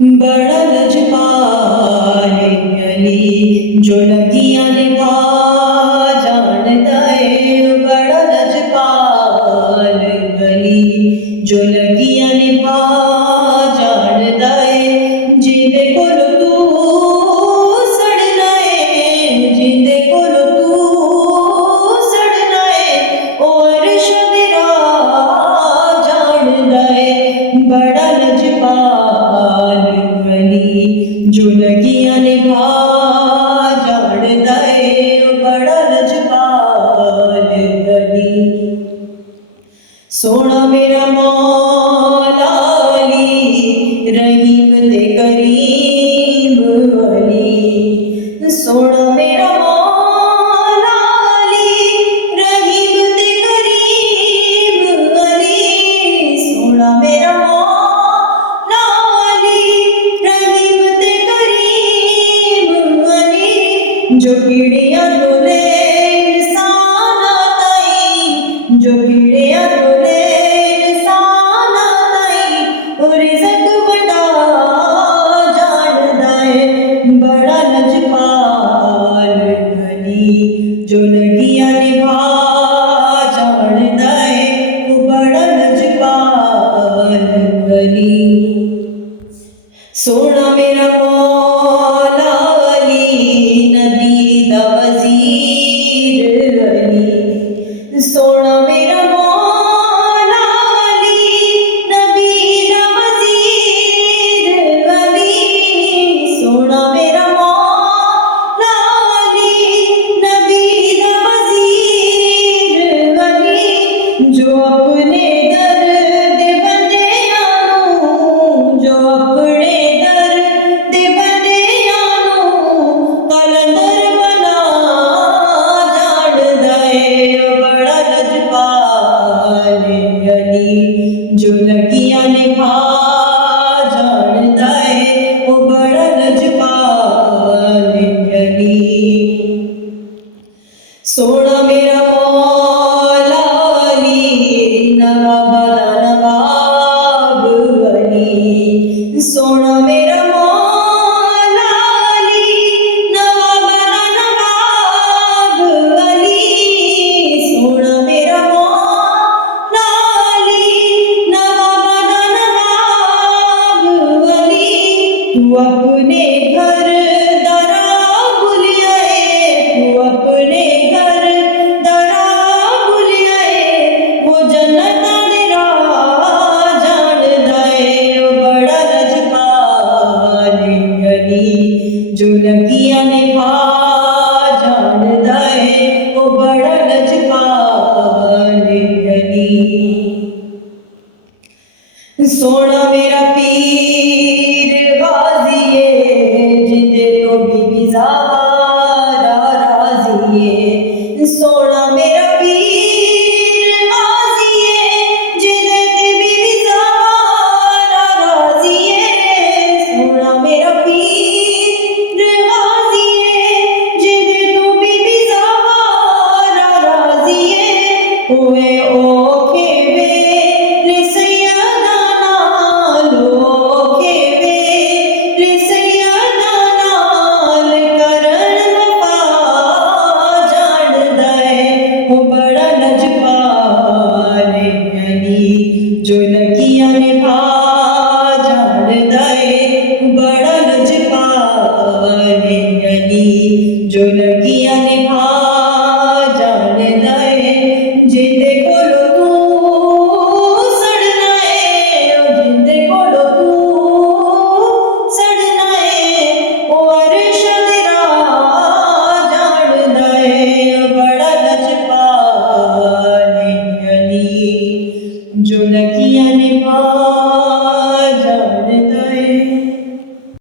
बड़ा लजपाल अली जो लगियां निभा जानदा है। बड़ा लजपाल अली जो लगियां निभा जानदा है। जिंदे कोल तू सड़ना है, जिंदे कोल तू सड़ना है, ओ अर्श मेरा जानदा है। बड़ा लजपाल जो लगियां निभा जानदा है। बड़ा लजपाल अली सोना मेरा मौला अली रहीम ते करीम अली। सोना मेरा मौला अली रहीम ते करीम अली। सोना मेरा मौला अली रहीम ते करीम अली। जो पीड़ियां तोले इंसान ताई, जो पीड़ियां तोले इंसान ताई, और रिज़्क़ वंडा जानदा है। बड़ा लजपाल अली जो लगियां निभा जानदा है। वो बड़ा लजपाल अली सोना मेरा मौला अली नबी दा वज़ीर अली। सोना मेरा मौला अली नबी दा वज़ीर अली। सोना मेरा मौला अली नबी दा वज़ीर अली। जो अपने दर दे बंदियां नूं, जो अपने जो लगियां निभा जानदा है। वो बड़ा लजपाल अली सोना मेरा मौला अली नवाबा दा नवाब अली। सोना मेरा मौला अली नवाबा दा नवाब अली। सोना मेरा मौला अली नवाबा दा नवाब अली। तू अपने घर दरा भुलिया है, तू अपने घर दरा भुलिया है। वो जन्नत दे राह जानदा है। वो बड़ा लजपाल अली जो लगियां निभा जानदा है। वो बड़ा लजपाल अली सोना मेरा पीर गाज़ी है जिंदे तो बीबी ज़ावा